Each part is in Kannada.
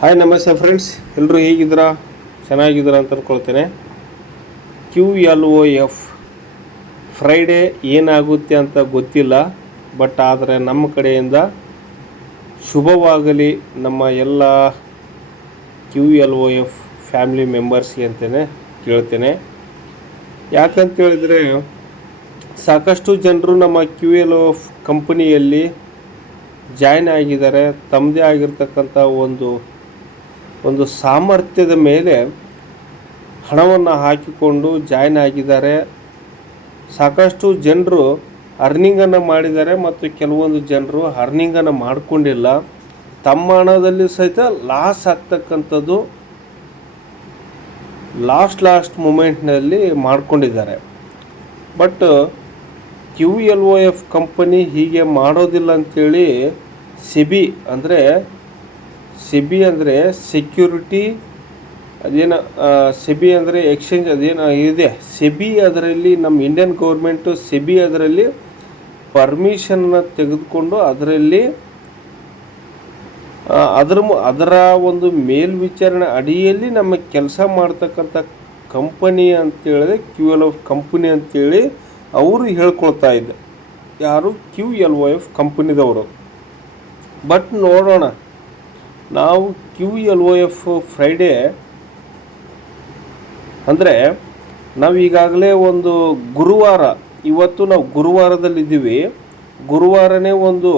ಹಾಯ್ ನಮಸ್ತೆ ಫ್ರೆಂಡ್ಸ್ ಎಲ್ಲರೂ ಹೇಗಿದ್ದೀರಾ? ಚೆನ್ನಾಗಿದ್ದೀರಾ ಅಂತ ಅಂದ್ಕೊಳ್ತೇನೆ Q L O F Friday ಏನಾಗುತ್ತೆ ಅಂತ ಗೊತ್ತಿಲ್ಲ ಬಟ್ ಆದರೆ ನಮ್ಮ ಕಡೆಯಿಂದ ಶುಭವಾಗಲಿ ನಮ್ಮ ಎಲ್ಲ Q L O F family ಮೆಂಬರ್ಸ್ಗೆ ಅಂತಲೇ ಕೇಳ್ತೇನೆ. ಯಾಕಂತ ಹೇಳಿದರೆ, ಸಾಕಷ್ಟು ಜನರು ನಮ್ಮ ಕ್ಯೂ ಎಲ್ ಒ ಎಫ್ ಕಂಪನಿಯಲ್ಲಿ ಜಾಯ್ನ್ ಆಗಿದ್ದಾರೆ. ತಮ್ಮದೇ ಆಗಿರ್ತಕ್ಕಂಥ ಒಂದು ಒಂದು ಸಾಮರ್ಥ್ಯದ ಮೇಲೆ ಹಣವನ್ನು ಹಾಕಿಕೊಂಡು ಜಾಯ್ನ್ ಆಗಿದ್ದಾರೆ. ಸಾಕಷ್ಟು ಜನರು ಅರ್ನಿಂಗನ್ನು ಮಾಡಿದ್ದಾರೆ ಮತ್ತು ಕೆಲವೊಂದು ಜನರು ಅರ್ನಿಂಗನ್ನು ಮಾಡಿಕೊಂಡಿಲ್ಲ. ತಮ್ಮ ಹಣದಲ್ಲಿ ಸಹಿತ ಲಾಸ್ ಆಗ್ತಕ್ಕಂಥದ್ದು ಲಾಸ್ಟ್ ಲಾಸ್ಟ್ ಮೂಮೆಂಟ್ನಲ್ಲಿ ಮಾಡಿಕೊಂಡಿದ್ದಾರೆ. But Q L O F company ಹೀಗೆ ಮಾಡೋದಿಲ್ಲ ಅಂಥೇಳಿ ಸಿಬಿ ಅಂದರೆ ಸಿಬಿ ಅಂದರೆ ಸೆಕ್ಯೂರಿಟಿ, ಅದೇನು ಸೆಬಿ ಅಂದರೆ ಎಕ್ಸ್ಚೇಂಜ್ ಅದೇನು ಇದೆ. ಸೆಬಿ ಅದರಲ್ಲಿ ನಮ್ಮ ಇಂಡಿಯನ್ ಗೌರ್ಮೆಂಟು ಸೆಬಿ ಅದರಲ್ಲಿ ಪರ್ಮಿಷನ್ನ ತೆಗೆದುಕೊಂಡು ಅದರಲ್ಲಿ ಅದರ ಅದರ ಒಂದು ಮೇಲ್ವಿಚಾರಣೆ ಅಡಿಯಲ್ಲಿ ನಮ್ಮ ಕೆಲಸ ಮಾಡ್ತಕ್ಕಂಥ ಕಂಪನಿ ಅಂತೇಳಿದ್ರೆ ಕ್ಯೂ ಎಲ್ ಎಫ್ ಕಂಪನಿ ಅಂತೇಳಿ ಅವರು ಹೇಳ್ಕೊಳ್ತಾ ಇದ್ದೆ. ಯಾರು? ಕ್ಯೂ ಎಲ್ ಒ ಎಫ್ ಕಂಪನಿದವರು ಬಟ್ ನೋಡೋಣ. ನಾವು Q L O F Friday ಅಂದರೆ ನಾವು ಈಗಾಗಲೇ ಒಂದು ಗುರುವಾರ, ಇವತ್ತು ನಾವು ಗುರುವಾರದಲ್ಲಿದ್ದೀವಿ. ಗುರುವಾರನೇ ಒಂದು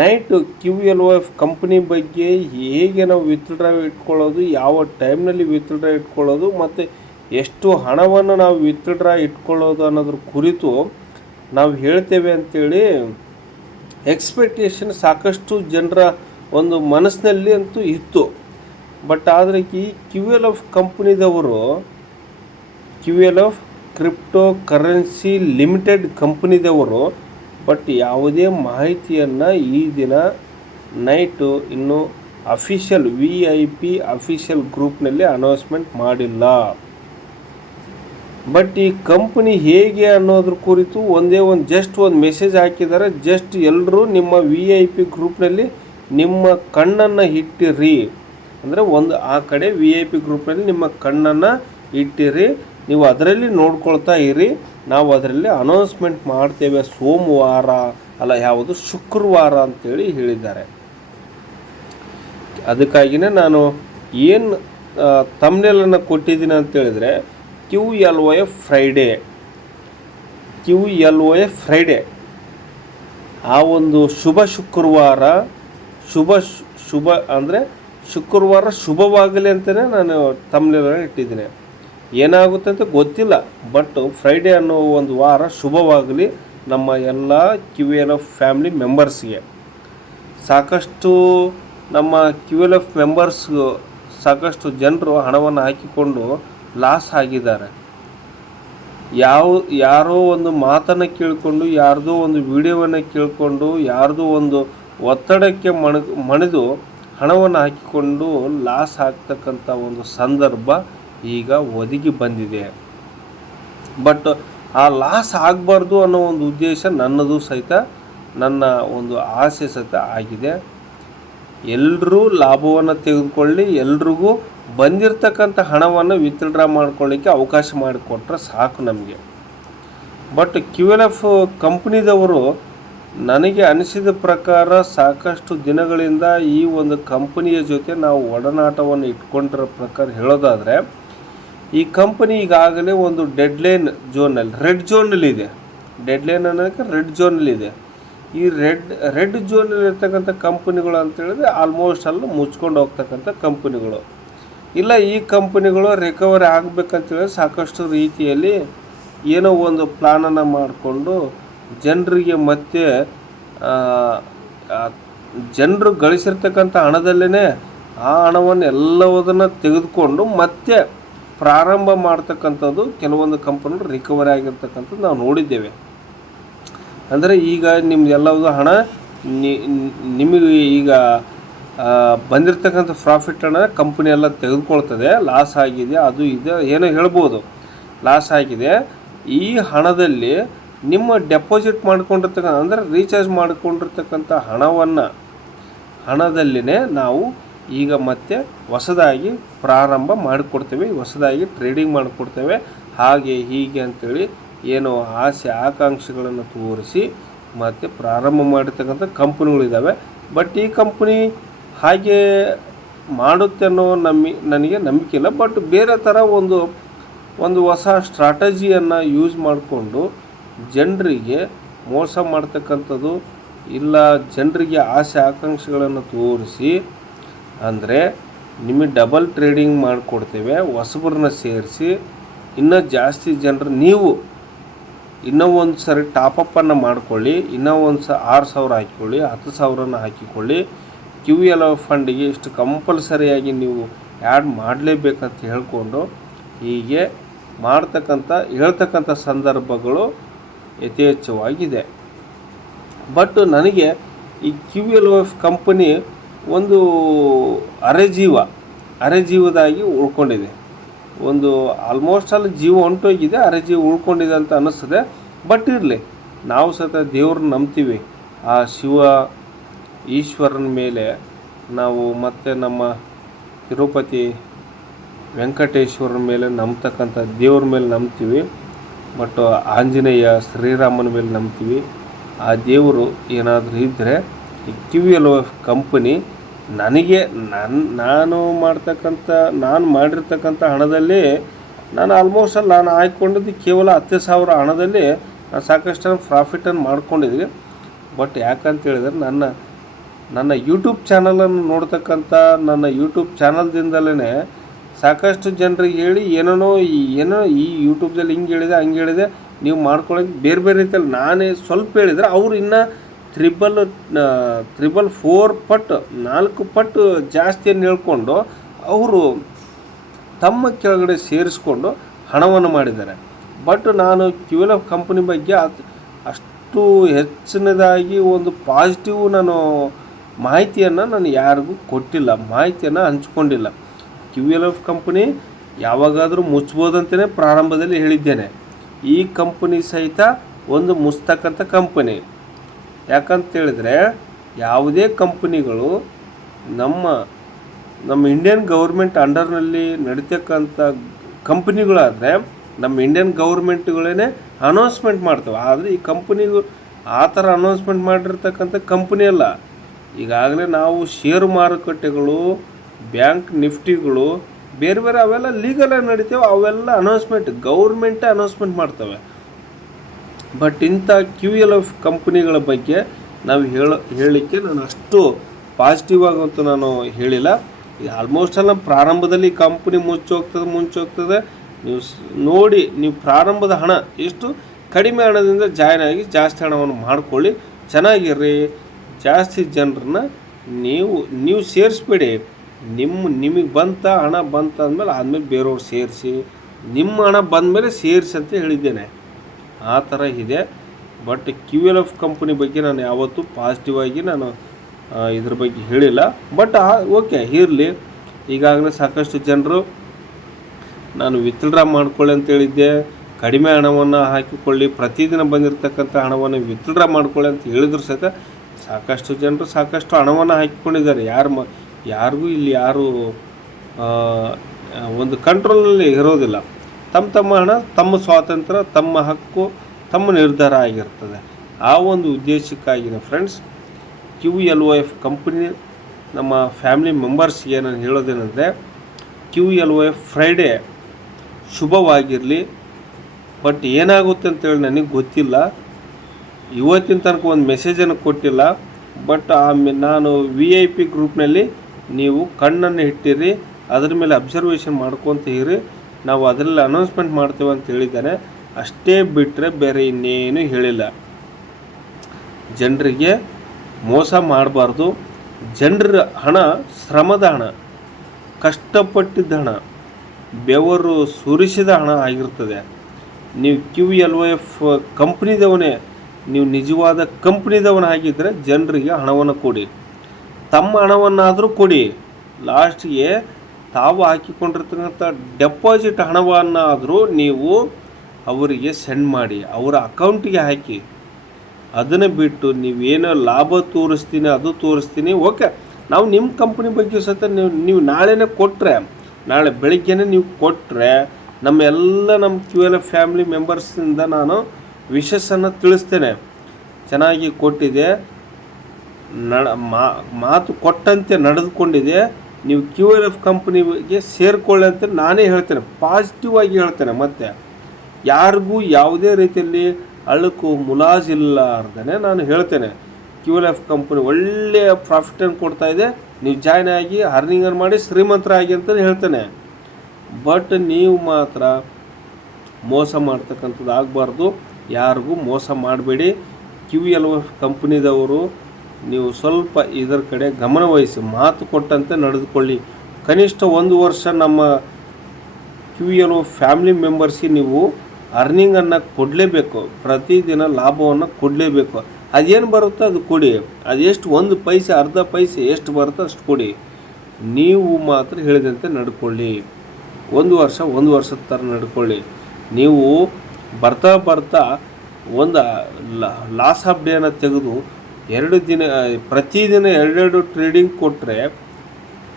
night Q L O F company ಬಗ್ಗೆ ಹೇಗೆ ನಾವು ವಿತ್ಡ್ರಾ ಇಟ್ಕೊಳ್ಳೋದು, ಯಾವ ಟೈಮ್ನಲ್ಲಿ ವಿತ್ಡ್ರಾ ಇಟ್ಕೊಳ್ಳೋದು, ಮತ್ತು ಎಷ್ಟು ಹಣವನ್ನು ನಾವು ವಿತ್ಡ್ರಾ ಇಟ್ಕೊಳ್ಳೋದು ಅನ್ನೋದ್ರ ಕುರಿತು ನಾವು ಹೇಳ್ತೇವೆ ಅಂತೇಳಿ ಎಕ್ಸ್ಪೆಕ್ಟೇಷನ್ ಸಾಕಷ್ಟು ಜನರ ಒಂದು ಮನಸ್ಸಿನಲ್ಲಿ ಅಂತೂ ಇತ್ತು. ಬಟ್ ಆದರೆ ಈ Q L F ಕಂಪ್ನಿದವರು Q L F crypto currency limited ಕಂಪ್ನಿದವರು but ಯಾವುದೇ ಮಾಹಿತಿಯನ್ನು ಈ ದಿನ ನೈಟು ಇನ್ನು official V I P official ಗ್ರೂಪ್ನಲ್ಲಿ ಅನೌನ್ಸ್ಮೆಂಟ್ ಮಾಡಿಲ್ಲ. ಬಟ್ ಈ ಕಂಪ್ನಿ ಹೇಗೆ ಅನ್ನೋದ್ರ ಕುರಿತು ಒಂದೇ ಒಂದು ಜಸ್ಟ್ ಒಂದು ಮೆಸೇಜ್ ಹಾಕಿದ್ದಾರೆ. ಜಸ್ಟ್ ಎಲ್ಲರೂ ನಿಮ್ಮ ವಿ ಐ ಪಿ ಗ್ರೂಪ್ನಲ್ಲಿ ನಿಮ್ಮ ಕಣ್ಣನ್ನು ಇಟ್ಟಿರಿ. ಅಂದರೆ ಒಂದು ಆ ಕಡೆ ವಿ ಐ ಪಿ ಗ್ರೂಪಲ್ಲಿ ನಿಮ್ಮ ಕಣ್ಣನ್ನು ಇಟ್ಟಿರಿ. ನೀವು ಅದರಲ್ಲಿ ನೋಡ್ಕೊಳ್ತಾ ಇರಿ. ನಾವು ಅದರಲ್ಲಿ ಅನೌನ್ಸ್ಮೆಂಟ್ ಮಾಡ್ತೇವೆ ಸೋಮವಾರ, ಅಲ್ಲ ಯಾವುದು ಶುಕ್ರವಾರ ಅಂತೇಳಿ ಹೇಳಿದ್ದಾರೆ. ಅದಕ್ಕಾಗಿಯೇ ನಾನು ಏನು ತಮ್ನೆಲನ್ನು ಕೊಟ್ಟಿದ್ದೀನಿ ಅಂತೇಳಿದರೆ Q L O F Friday Q L O F Friday ಆ ಒಂದು ಶುಭ ಶುಕ್ರವಾರ ಶುಭ ಶುಭ ಅಂದರೆ ಶುಕ್ರವಾರ ಶುಭವಾಗಲಿ ಅಂತಲೇ ನಾನು ತಮ್ಮಲ್ಲಿ ಇಟ್ಟಿದ್ದೀನಿ. ಏನಾಗುತ್ತೆ ಅಂತ ಗೊತ್ತಿಲ್ಲ, ಬಟ್ ಫ್ರೈಡೇ ಅನ್ನೋ ಒಂದು ವಾರ ಶುಭವಾಗಲಿ ನಮ್ಮ ಎಲ್ಲ ಕ್ಯೂ ಎಲ್ ಎಫ್ ಫ್ಯಾಮಿಲಿ ಮೆಂಬರ್ಸ್ಗೆ. ಸಾಕಷ್ಟು ನಮ್ಮ ಕ್ಯೂ ಎಲ್ ಎಫ್ ಮೆಂಬರ್ಸ್ ಸಾಕಷ್ಟು ಜನರು ಹಣವನ್ನು ಹಾಕಿಕೊಂಡು ಲಾಸ್ ಆಗಿದ್ದಾರೆ. ಯಾವ, ಯಾರೋ ಒಂದು ಮಾತನ್ನು ಕೇಳಿಕೊಂಡು, ಯಾರ್ದೋ ಒಂದು ವಿಡಿಯೋವನ್ನು ಕೇಳಿಕೊಂಡು, ಯಾರ್ದೋ ಒಂದು ಒತ್ತಡಕ್ಕೆ ಮಣ, ಮಣಿದು ಹಣವನ್ನು ಹಾಕಿಕೊಂಡು ಲಾಸ್ ಆಗ್ತಕ್ಕಂಥ ಒಂದು ಸಂದರ್ಭ ಈಗ ಒದಗಿ ಬಂದಿದೆ. ಬಟ್ ಆ ಲಾಸ್ ಆಗಬಾರ್ದು ಅನ್ನೋ ಒಂದು ಉದ್ದೇಶ ನನ್ನದು ಸಹಿತ, ನನ್ನ ಒಂದು ಆಸೆ ಸಹಿತ ಆಗಿದೆ. ಎಲ್ಲರೂ ಲಾಭವನ್ನು ತೆಗೆದುಕೊಳ್ಳಿ, ಎಲ್ರಿಗೂ ಬಂದಿರತಕ್ಕಂಥ ಹಣವನ್ನು ವಿತ್ಡ್ರಾ ಮಾಡ್ಕೊಳ್ಳಿಕ್ಕೆ ಅವಕಾಶ ಮಾಡಿಕೊಟ್ರೆ ಸಾಕು ನಮಗೆ. ಬಟ್ ಕ್ಯೂ ಎಲ್ ಎಫ್ ಕಂಪ್ನಿದವರು ನನಗೆ ಅನಿಸಿದ ಪ್ರಕಾರ ಸಾಕಷ್ಟು ದಿನಗಳಿಂದ ಈ ಒಂದು ಕಂಪನಿಯ ಜೊತೆ ನಾವು ಒಡನಾಟವನ್ನು ಇಟ್ಕೊಂಡಿರೋ ಪ್ರಕಾರ ಹೇಳೋದಾದರೆ, ಈ ಕಂಪನಿ ಈಗಾಗಲೇ ಒಂದು ಡೆಡ್ಲೈನ್ ಝೋನಲ್ಲಿ ರೆಡ್ ಝೋನಲ್ಲಿದೆ ಡೆಡ್ಲೈನ್ ಅನ್ನೋದಕ್ಕೆ ರೆಡ್ ಝೋನಲ್ಲಿದೆ ಈ ರೆಡ್ ರೆಡ್ ಝೋನಲ್ಲಿ ಇರ್ತಕ್ಕಂಥ ಕಂಪನಿಗಳು ಅಂತೇಳಿದ್ರೆ ಆಲ್ಮೋಸ್ಟ್ ಅಲ್ಲ ಮುಚ್ಕೊಂಡು ಹೋಗ್ತಕ್ಕಂಥ ಕಂಪನಿಗಳು. ಇಲ್ಲ, ಈ ಕಂಪನಿಗಳು ರಿಕವರಿ ಆಗಬೇಕಂತೇಳಿ ಸಾಕಷ್ಟು ರೀತಿಯಲ್ಲಿ ಏನೋ ಒಂದು ಪ್ಲಾನನ್ನು ಮಾಡಿಕೊಂಡು ಜನರಿಗೆ ಮತ್ತೆ ಜನರು ಗಳಿಸಿರ್ತಕ್ಕಂಥ ಹಣದಲ್ಲೇ ಆ ಹಣವನ್ನು ಎಲ್ಲವುದನ್ನು ತೆಗೆದುಕೊಂಡು ಮತ್ತೆ ಪ್ರಾರಂಭ ಮಾಡ್ತಕ್ಕಂಥದ್ದು ಕೆಲವೊಂದು ಕಂಪನಿಗಳು ರಿಕವರಿ ಆಗಿರ್ತಕ್ಕಂಥದ್ದು ನಾವು ನೋಡಿದ್ದೇವೆ. ಅಂದರೆ ಈಗ ನಿಮ್ದು ಎಲ್ಲವುದು ಹಣ ನಿಮಗೆ ಈಗ ಬಂದಿರತಕ್ಕಂಥ ಪ್ರಾಫಿಟ್ ಹಣ ಕಂಪನಿ ಎಲ್ಲ ತೆಗೆದುಕೊಳ್ತದೆ, ಲಾಸ್ ಆಗಿದೆ, ಅದು ಇದೆ, ಏನೋ ಹೇಳ್ಬೋದು, ಲಾಸ್ ಆಗಿದೆ. ಈ ಹಣದಲ್ಲಿ ನಿಮ್ಮ ಡೆಪಾಸಿಟ್ ಮಾಡ್ಕೊಂಡಿರ್ತಕ್ಕ, ಅಂದರೆ ರೀಚಾರ್ಜ್ ಮಾಡಿಕೊಂಡಿರ್ತಕ್ಕಂಥ ಹಣವನ್ನು ಹಣದಲ್ಲಿನೇ ನಾವು ಈಗ ಮತ್ತೆ ಹೊಸದಾಗಿ ಪ್ರಾರಂಭ ಮಾಡಿಕೊಡ್ತೇವೆ, ಹೊಸದಾಗಿ ಟ್ರೇಡಿಂಗ್ ಮಾಡಿಕೊಡ್ತೇವೆ. ಹಾಗೆ ಹೀಗೆ ಅಂತೇಳಿ ಏನೋ ಆಸೆ, ಆಕಾಂಕ್ಷೆಗಳನ್ನು ತೋರಿಸಿ ಮತ್ತು ಪ್ರಾರಂಭ ಮಾಡಿರ್ತಕ್ಕಂಥ ಕಂಪ್ನಿಗಳಿದ್ದಾವೆ ಬಟ್ ಈ ಕಂಪ್ನಿ ಹಾಗೆ ಮಾಡುತ್ತೆ ಅನ್ನೋ ನಮ್ಮಿ ನನಗೆ ನಂಬಿಕೆ ಇಲ್ಲ. ಬಟ್ ಬೇರೆ ಥರ ಒಂದು ಒಂದು ಹೊಸ ಸ್ಟ್ರಾಟಜಿಯನ್ನು ಯೂಸ್ ಮಾಡಿಕೊಂಡು ಜನರಿಗೆ ಮೋಸ ಮಾಡ್ತಕ್ಕಂಥದ್ದು ಇಲ್ಲ ಜನರಿಗೆ ಆಸೆ ಆಕಾಂಕ್ಷೆಗಳನ್ನು ತೋರಿಸಿ ಅಂದರೆ ನಿಮಗೆ ಡಬಲ್ ಟ್ರೇಡಿಂಗ್ ಮಾಡಿಕೊಡ್ತೇವೆ, ಹೊಸಬ್ರನ್ನ ಸೇರಿಸಿ, ಇನ್ನೂ ಜಾಸ್ತಿ ಜನರು ನೀವು ಇನ್ನೂ ಒಂದು ಸರಿ ಟಾಪಪ್ಪನ್ನು ಮಾಡಿಕೊಳ್ಳಿ, ಇನ್ನೂ ಒಂದು ಸ ಆರು ಸಾವಿರ ಹಾಕಿಕೊಳ್ಳಿ, ಹತ್ತು ಸಾವಿರನ ಹಾಕಿಕೊಳ್ಳಿ ಕ್ಯೂ ಎಲ್ ಫಂಡಿಗೆ ಇಷ್ಟು ಕಂಪಲ್ಸರಿಯಾಗಿ ನೀವು ಆ್ಯಡ್ ಮಾಡಲೇಬೇಕಂತ ಹೇಳಿಕೊಂಡು ಹೀಗೆ ಮಾಡ್ತಕ್ಕಂಥ, ಹೇಳ್ತಕ್ಕಂಥ ಸಂದರ್ಭಗಳು ಯಥೇಚ್ಛವಾಗಿದೆ. ಬಟ್ ನನಗೆ ಈ ಕ್ಯೂ ಎಲ್ ಎಫ್ ಕಂಪನಿ ಒಂದು ಅರೆಜೀವ, ಅರೆಜೀವದಾಗಿ ಉಳ್ಕೊಂಡಿದೆ. ಒಂದು ಆಲ್ಮೋಸ್ಟ್ ಅಲ್ಲಿ ಜೀವ ಹೊಂಟೋಗಿದೆ, ಅರೆಜೀವ ಉಳ್ಕೊಂಡಿದೆ ಅಂತ ಅನ್ನಿಸ್ತದೆ. ಬಟ್ ಇರಲಿ, ನಾವು ಸತ ದೇವ್ರನ್ನ ನಂಬ್ತೀವಿ. ಆ ಶಿವ ಈಶ್ವರನ ಮೇಲೆ ನಾವು ಮತ್ತೆ ನಮ್ಮ ತಿರುಪತಿ ವೆಂಕಟೇಶ್ವರನ ಮೇಲೆ ನಂಬ್ತಕ್ಕಂಥ ದೇವ್ರ ಮೇಲೆ ನಂಬ್ತೀವಿ. ಬಟ್ ಆಂಜನೇಯ ಶ್ರೀರಾಮನ ಮೇಲೆ ನಂಬ್ತೀವಿ. ಆ ದೇವರು ಏನಾದರೂ ಇದ್ದರೆ ಈ ಕ್ಯೂ ಎಲ್ ಕಂಪನಿ ನನಗೆ ನನ್ನ ನಾನು ಮಾಡ್ತಕ್ಕಂಥ, ನಾನು ಮಾಡಿರ್ತಕ್ಕಂಥ ಹಣದಲ್ಲಿ ನಾನು ಆಲ್ಮೋಸ್ಟ್ ಅಲ್ಲಿ ನಾನು ಹಾಕ್ಕೊಂಡಿದ್ದು ಕೇವಲ ಹತ್ತು ಸಾವಿರ ಹಣದಲ್ಲಿ ನಾನು ಸಾಕಷ್ಟು ಪ್ರಾಫಿಟನ್ನು ಮಾಡ್ಕೊಂಡಿದ್ದೀನಿ ಬಟ್ ಯಾಕಂತ ಹೇಳಿದ್ರೆ ನನ್ನ ನನ್ನ ಯೂಟ್ಯೂಬ್ ಚಾನಲನ್ನು ನೋಡ್ತಕ್ಕಂಥ ನನ್ನ ಯೂಟ್ಯೂಬ್ ಚಾನಲ್ದಿಂದಲೇ ಸಾಕಷ್ಟು ಜನರಿಗೆ ಹೇಳಿ ಏನೇನೋ ಏನೋ ಈ ಯೂಟ್ಯೂಬ್ದಲ್ಲಿ ಹಿಂಗೆ ಹೇಳಿದೆ, ಹಂಗೆ ಹೇಳಿದೆ, ನೀವು ಮಾಡ್ಕೊಳ್ಳೋಕೆ ಬೇರೆ ಬೇರೆ ರೀತಿಯಲ್ಲಿ ನಾನೇ ಸ್ವಲ್ಪ ಹೇಳಿದರೆ ಅವರು ಇನ್ನು ತ್ರಿಬಲ್ ತ್ರಿಬಲ್ ಫೋರ್ ಪಟ್ಟು ನಾಲ್ಕು ಪಟ್ಟು ಜಾಸ್ತಿಯನ್ನು ಹೇಳ್ಕೊಂಡು ಅವರು ತಮ್ಮ ಕೆಳಗಡೆ ಸೇರಿಸ್ಕೊಂಡು ಹಣವನ್ನು ಮಾಡಿದ್ದಾರೆ. ಬಟ್ ನಾನು ಕ್ಯೂ ಎಲ್ ಎಫ್ ಕಂಪ್ನಿ ಬಗ್ಗೆ ಅಷ್ಟು ಹೆಚ್ಚಿನದಾಗಿ ಒಂದು ಪಾಸಿಟಿವ್ ನಾನು ಮಾಹಿತಿಯನ್ನು ನಾನು ಯಾರಿಗೂ ಕೊಟ್ಟಿಲ್ಲ, ಮಾಹಿತಿಯನ್ನು ಹಂಚ್ಕೊಂಡಿಲ್ಲ. ಕ್ಯೂ ಎಲ್ ಎಫ್ ಕಂಪನಿ ಯಾವಾಗಾದರೂ ಮುಚ್ಬೋದಂತಲೇ ಪ್ರಾರಂಭದಲ್ಲಿ ಹೇಳಿದ್ದೇನೆ. ಈ ಕಂಪನಿ ಸಹಿತ ಒಂದು ಮುಚ್ತಕ್ಕಂಥ ಕಂಪನಿ ಯಾಕಂತೇಳಿದ್ರೆ ಯಾವುದೇ ಕಂಪನಿಗಳು ನಮ್ಮ ನಮ್ಮ ಇಂಡಿಯನ್ ಗೌರ್ಮೆಂಟ್ ಅಂಡರ್ನಲ್ಲಿ ನಡೀತಕ್ಕಂಥ ಕಂಪ್ನಿಗಳಾದರೆ ನಮ್ಮ ಇಂಡಿಯನ್ ಗೌರ್ಮೆಂಟ್ಗಳೇ ಅನೌನ್ಸ್ಮೆಂಟ್ ಮಾಡ್ತವೆ. ಆದರೆ ಈ ಕಂಪ್ನಿಗಳು ಆ ಥರ ಅನೌನ್ಸ್ಮೆಂಟ್ ಮಾಡಿರ್ತಕ್ಕಂಥ ಕಂಪ್ನಿ ಅಲ್ಲ. ಈಗಾಗಲೇ ನಾವು ಷೇರು ಮಾರುಕಟ್ಟೆಗಳು ಬ್ಯಾಂಕ್ ನಿಫ್ಟಿಗಳು ಬೇರೆ ಬೇರೆ ಅವೆಲ್ಲ ಲೀಗಲಾಗಿ ನಡೀತೇವೆ, ಅವೆಲ್ಲ ಅನೌನ್ಸ್ಮೆಂಟ್ ಗೌರ್ಮೆಂಟೇ ಅನೌನ್ಸ್ಮೆಂಟ್ ಮಾಡ್ತವೆ. ಬಟ್ ಇಂಥ ಕ್ಯೂ ಎಲ್ ಎಫ್ ಕಂಪ್ನಿಗಳ ಬಗ್ಗೆ ನಾವು ಹೇಳ, ಹೇಳಲಿಕ್ಕೆ ನಾನು ಅಷ್ಟು ಪಾಸಿಟಿವ್ ಆಗಂತ ನಾನು ಹೇಳಿಲ್ಲ. ಆಲ್ಮೋಸ್ಟ್ ಎಲ್ಲ ಪ್ರಾರಂಭದಲ್ಲಿ ಕಂಪ್ನಿ ಮುಚ್ಚೋಗ್ತದೆ, ಮುಂಚೋಗ್ತದೆ. ನೀವು ನೋಡಿ, ನೀವು ಪ್ರಾರಂಭದ ಹಣ ಎಷ್ಟು ಕಡಿಮೆ ಹಣದಿಂದ ಜಾಯ್ನ್ ಆಗಿ ಜಾಸ್ತಿ ಹಣವನ್ನು ಮಾಡ್ಕೊಳ್ಳಿ. ಚೆನ್ನಾಗಿರ್ರಿ. ಜಾಸ್ತಿ ಜನರನ್ನ ನೀವು ನೀವು ಸೇರಿಸ್ಬೇಡಿ. ನಿಮ್ಮ, ನಿಮಗೆ ಬಂತ, ಹಣ ಬಂತ ಅಂದಮೇಲೆ ಆದಮೇಲೆ ಬೇರೆಯವ್ರು ಸೇರಿಸಿ, ನಿಮ್ಮ ಹಣ ಬಂದಮೇಲೆ ಸೇರಿಸಿ ಅಂತ ಹೇಳಿದ್ದೇನೆ. ಆ ಥರ ಇದೆ. But Q L F company ಬಗ್ಗೆ ನಾನು ಯಾವತ್ತೂ ಪಾಸಿಟಿವ್ ಆಗಿ ನಾನು ಇದ್ರ ಬಗ್ಗೆ ಹೇಳಿಲ್ಲ. ಬಟ್ ಓಕೆ ಇರಲಿ. ಈಗಾಗಲೇ ಸಾಕಷ್ಟು ಜನರು ನಾನು ವಿತ್ಡ್ರಾ ಮಾಡ್ಕೊಳ್ಳಿ ಅಂತ ಹೇಳಿದ್ದೆ. ಕಡಿಮೆ ಹಣವನ್ನು ಹಾಕಿಕೊಳ್ಳಿ. ಪ್ರತಿದಿನ ಬಂದಿರತಕ್ಕಂಥ ಹಣವನ್ನು ವಿತ್ಡ್ರಾ ಮಾಡ್ಕೊಳ್ಳಿ ಅಂತ ಹೇಳಿದ್ರು ಸಹಿತ ಸಾಕಷ್ಟು ಜನರು ಸಾಕಷ್ಟು ಹಣವನ್ನು ಹಾಕಿಕೊಂಡಿದ್ದಾರೆ. ಯಾರು ಮ ಯಾರಿಗೂ ಇಲ್ಲಿ ಯಾರು ಆ, ಒಂದು ಕಂಟ್ರೋಲಲ್ಲಿ ಇರೋದಿಲ್ಲ. ತಮ್ಮ ತಮ್ಮ ಹಣ ತಮ್ಮ ಸ್ವಾತಂತ್ರ್ಯ ತಮ್ಮ ಹಕ್ಕು ತಮ್ಮ ನಿರ್ಧಾರ ಆಗಿರ್ತದೆ. ಆ ಒಂದು ಉದ್ದೇಶಕ್ಕಾಗಿನ friends Q L O F company ನಮ್ಮ ಫ್ಯಾಮಿಲಿ ಮೆಂಬರ್ಸ್ಗೆ ನಾನು ಹೇಳೋದೇನೆಂದರೆ Q L O F Friday ಶುಭವಾಗಿರಲಿ. But ಏನಾಗುತ್ತೆ ಅಂತೇಳಿ ನನಗೆ ಗೊತ್ತಿಲ್ಲ. ಇವತ್ತಿನ ತನಕ ಒಂದು ಮೆಸೇಜನ್ನು ಕೊಟ್ಟಿಲ್ಲ. ಬಟ್ ಆಮೇಲೆ ನಾನು ವಿ ಐ ಪಿ ಗ್ರೂಪ್ನಲ್ಲಿ ನೀವು ಕಣ್ಣನ್ನು ಇಟ್ಟಿರಿ, ಅದರ ಮೇಲೆ ಅಬ್ಸರ್ವೇಷನ್ ಮಾಡ್ಕೊತ ಇರಿ ನಾವು ಅದರಲ್ಲಿ ಅನೌನ್ಸ್ಮೆಂಟ್ ಮಾಡ್ತೇವೆ ಅಂತ ಹೇಳಿದ್ದಾನೆ ಅಷ್ಟೇ ಬಿಟ್ಟರೆ ಬೇರೆ ಇನ್ನೇನು ಹೇಳಿಲ್ಲ. ಜನರಿಗೆ ಮೋಸ ಮಾಡಬಾರ್ದು. ಜನರ ಹಣ, ಶ್ರಮದ ಹಣ, ಕಷ್ಟಪಟ್ಟಿದ್ದ ಹಣ, ಬೆವರು ಸುರಿಸಿದ ಹಣ ಆಗಿರ್ತದೆ. ನೀವು ಕ್ಯೂ ಎಲ್ ಒ ಎಫ್ ಕಂಪ್ನಿದವನೇ ನೀವು ನಿಜವಾದ ಕಂಪ್ನಿದವನಾಗಿದ್ದರೆ ಜನರಿಗೆ ಹಣವನ್ನು ಕೊಡಿ. ತಮ್ಮ ಹಣವನ್ನಾದರೂ ಕೊಡಿ. ಲಾಸ್ಟ್ಗೆ ತಾವು ಹಾಕಿಕೊಂಡಿರ್ತಕ್ಕಂಥ ಡೆಪಾಸಿಟ್ ಹಣವನ್ನಾದರೂ ನೀವು ಅವರಿಗೆ ಸೆಂಡ್ ಮಾಡಿ, ಅವರ ಅಕೌಂಟಿಗೆ ಹಾಕಿ. ಅದನ್ನು ಬಿಟ್ಟು ನೀವೇನೋ ಲಾಭ ತೋರಿಸ್ತೀನಿ, ಅದು ತೋರಿಸ್ತೀನಿ, ಓಕೆ. ನಾವು ನಿಮ್ಮ ಕಂಪ್ನಿ ಬಗ್ಗೆ ಸಹಿತ ನೀವು ನೀವು ನಾಳೆನೇ ಕೊಟ್ಟರೆ ನಾಳೆ ಬೆಳಿಗ್ಗೆನೇ ನೀವು ಕೊಟ್ಟರೆ ನಮ್ಮೆಲ್ಲ ನಮ್ಮ ಕ್ಯೂ ಎಲ್ ಎಫ್ ಫ್ಯಾಮಿಲಿ ಮೆಂಬರ್ಸಿಂದ ನಾನು ವಿಶಸ್ಸನ್ನು ತಿಳಿಸ್ತೇನೆ. ಚೆನ್ನಾಗಿ ಕೊಟ್ಟಿದೆ. ನಡ ಮಾತು ಕೊಟ್ಟಂತೆ ನಡೆದುಕೊಂಡಿದೆ, ನೀವು ಕ್ಯೂ ಎಲ್ ಎಫ್ ಕಂಪ್ನಿಗೆ ಸೇರಿಕೊಳ್ಳಿ ಅಂತ ನಾನೇ ಹೇಳ್ತೇನೆ ಪಾಸಿಟಿವ್ ಆಗಿ ಹೇಳ್ತೇನೆ, ಮತ್ತೆ ಯಾರಿಗೂ ಯಾವುದೇ ರೀತಿಯಲ್ಲಿ ಅಳುಕು ಮುಲಾಜಿಲ್ಲಾರ್ದೇ ನಾನು ಹೇಳ್ತೇನೆ. ಕ್ಯೂ ಎಲ್ ಎಫ್ ಕಂಪ್ನಿ ಒಳ್ಳೆಯ ಪ್ರಾಫಿಟನ್ನು ಕೊಡ್ತಾ ಇದೆ, ನೀವು ಜಾಯ್ನ್ ಆಗಿ ಅರ್ನಿಂಗನ್ನು ಮಾಡಿ ಶ್ರೀಮಂತರಾಗಿ ಅಂತ ಹೇಳ್ತೇನೆ. ಬಟ್ ನೀವು ಮಾತ್ರ ಮೋಸ ಮಾಡ್ತಕ್ಕಂಥದ್ದು ಆಗಬಾರ್ದು, ಯಾರಿಗೂ ಮೋಸ ಮಾಡಬೇಡಿ. ಕ್ಯೂ ಎಲ್ ಎಫ್ ಕಂಪ್ನಿದವರು ನೀವು ಸ್ವಲ್ಪ ಇದರ ಕಡೆ ಗಮನವಹಿಸಿ ಮಾತು ಕೊಟ್ಟಂತೆ ನಡೆದುಕೊಳ್ಳಿ. ಕನಿಷ್ಠ ಒಂದು ವರ್ಷ ನಮ್ಮ ಒ ಫ್ಯಾಮಿಲಿ ಮೆಂಬರ್ಸ್ಗೆ ನೀವು ಅರ್ನಿಂಗನ್ನು ಕೊಡಲೇಬೇಕು, ಪ್ರತಿದಿನ ಲಾಭವನ್ನು ಕೊಡಲೇಬೇಕು. ಅದೇನು ಬರುತ್ತೋ ಅದು ಕೊಡಿ. ಅದೆಷ್ಟು ಒಂದು ಪೈಸೆ, ಅರ್ಧ ಪೈಸೆ ಎಷ್ಟು ಬರುತ್ತೋ ಅಷ್ಟು ಕೊಡಿ. ನೀವು ಮಾತ್ರ ಹೇಳಿದಂತೆ ನಡ್ಕೊಳ್ಳಿ. ಒಂದು ವರ್ಷ, ಒಂದು ವರ್ಷದ ಥರ ನಡ್ಕೊಳ್ಳಿ. ನೀವು ಬರ್ತಾ ಬರ್ತಾ ಒಂದು ಲಾಸ್ ಆಫ್ ಡೇನ ತೆಗೆದು ಎರಡು ದಿನ ಪ್ರತಿದಿನ ಎರಡೆರಡು ಟ್ರೇಡಿಂಗ್ ಕೊಟ್ಟರೆ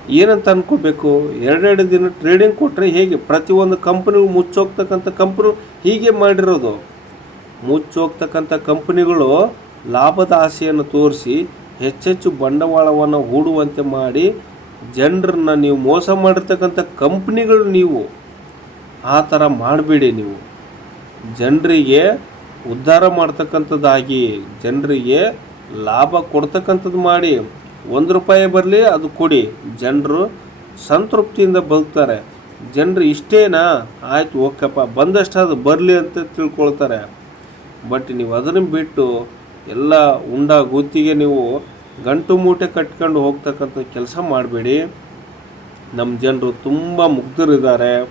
ಏನಂತ ಅನ್ಕೋಬೇಕು? ಎರಡೆರಡು ದಿನ ಟ್ರೇಡಿಂಗ್ ಕೊಟ್ಟರೆ ಹೇಗೆ? ಪ್ರತಿಯೊಂದು ಕಂಪ್ನಿಗೂ ಮುಚ್ಚೋಗ್ತಕ್ಕಂಥ ಕಂಪ್ನಿ ಹೀಗೆ ಮಾಡಿರೋದು. ಮುಚ್ಚೋಗ್ತಕ್ಕಂಥ ಕಂಪ್ನಿಗಳು ಲಾಭದ ಆಸೆಯನ್ನು ತೋರಿಸಿ, ಹೆಚ್ಚೆಚ್ಚು ಬಂಡವಾಳವನ್ನು ಹೂಡುವಂತೆ ಮಾಡಿ, ಜನರನ್ನ ನೀವು ಮೋಸ ಮಾಡಿರ್ತಕ್ಕಂಥ ಕಂಪ್ನಿಗಳು ನೀವು. ಆ ಥರ ಮಾಡಬೇಡಿ ನೀವು. ಜನರಿಗೆ ಉದ್ಧಾರ ಮಾಡ್ತಕ್ಕಂಥದ್ದಾಗಿ, ಜನರಿಗೆ ಲಾಭ ಕೊಡ್ತಕ್ಕಂಥದ್ದು ಮಾಡಿ ಒಂದು ರೂಪಾಯಿ ಬರಲಿ ಅದು ಕೊಡಿ. ಜನರು ಸಂತೃಪ್ತಿಯಿಂದ ಬದುಕ್ತಾರೆ. ಜನರು ಇಷ್ಟೇನಾ? ಆಯ್ತು, ಓಕೆಪ್ಪ. ಬಂದಷ್ಟು ಅದು ಬರಲಿ ಅಂತ ತಿಳ್ಕೊಳ್ತಾರೆ. ಬಟ್ ನೀವು ಅದನ್ನು ಬಿಟ್ಟು ಎಲ್ಲ ಉಂಡ ಗುತ್ತಿಗೆ ನೀವು ಗಂಟು ಮೂಟೆ ಕಟ್ಕೊಂಡು ಹೋಗ್ತಕ್ಕಂಥ ಕೆಲಸ ಮಾಡಬೇಡಿ. ನಮ್ಮ ಜನರು ತುಂಬ ಮುಗ್ಧರಿದ್ದಾರೆ.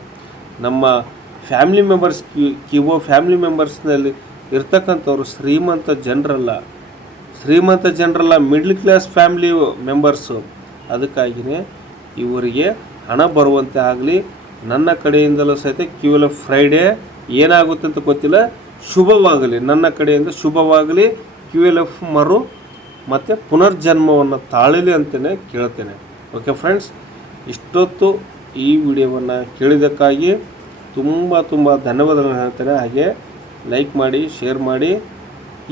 ನಮ್ಮ ಫ್ಯಾಮಿಲಿ ಮೆಂಬರ್ಸ್ ಕಿವೋ ಫ್ಯಾಮಿಲಿ ಮೆಂಬರ್ಸ್ನಲ್ಲಿ ಇರ್ತಕ್ಕಂಥವ್ರು ಶ್ರೀಮಂತ ಜನರಲ್ಲ. ಶ್ರೀಮಂತ ಜನರೆಲ್ಲ ಮಿಡ್ಲ್ ಕ್ಲಾಸ್ ಫ್ಯಾಮಿಲಿ ಮೆಂಬರ್ಸು ಅದಕ್ಕಾಗಿಯೇ ಇವರಿಗೆ ಹಣ ಬರುವಂತೆ ಆಗಲಿ, ನನ್ನ ಕಡೆಯಿಂದಲೂ ಸಹಿತ ಕೇವಲ ಫ್ರೈಡೇ ಏನಾಗುತ್ತೆ ಅಂತ ಗೊತ್ತಿಲ್ಲ. ಶುಭವಾಗಲಿ. ನನ್ನ ಕಡೆಯಿಂದ ಶುಭವಾಗಲಿ. ಕ್ಯೂ ಎಲ್ ಎಫ್ ಮರು ಮತ್ತು ಪುನರ್ಜನ್ಮವನ್ನು ತಾಳಲಿ ಅಂತಲೇ ಕೇಳ್ತೇನೆ. ಓಕೆ ಫ್ರೆಂಡ್ಸ್ ಇಷ್ಟೊತ್ತು ಈ ವಿಡಿಯೋವನ್ನು ಕೇಳಿದ್ದಕ್ಕಾಗಿ ತುಂಬ ತುಂಬ ಧನ್ಯವಾದಗಳನ್ನು ಹೇಳ್ತೇನೆ. ಹಾಗೆ ಲೈಕ್ ಮಾಡಿ ಶೇರ್ ಮಾಡಿ.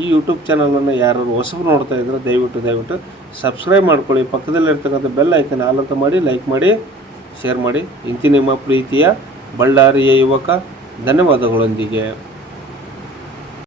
ಈ ಯೂಟ್ಯೂಬ್ ಚಾನಲನ್ನು ಯಾರು ಹೊಸಬು ನೋಡ್ತಾ ಇದ್ದರೆ ದಯವಿಟ್ಟು ದಯವಿಟ್ಟು ಸಬ್ಸ್ಕ್ರೈಬ್ ಮಾಡ್ಕೊಳ್ಳಿ. ಪಕ್ಕದಲ್ಲಿರ್ತಕ್ಕಂಥ ಬೆಲ್ ಐಕನ್ ಆಲಂತ ಮಾಡಿ ಲೈಕ್ ಮಾಡಿ ಶೇರ್ ಮಾಡಿ. ಇಂತಿ ನಿಮ್ಮ ಪ್ರೀತಿಯ ಬಳ್ಳಾರಿಯ ಯುವಕ, ಧನ್ಯವಾದಗಳೊಂದಿಗೆ.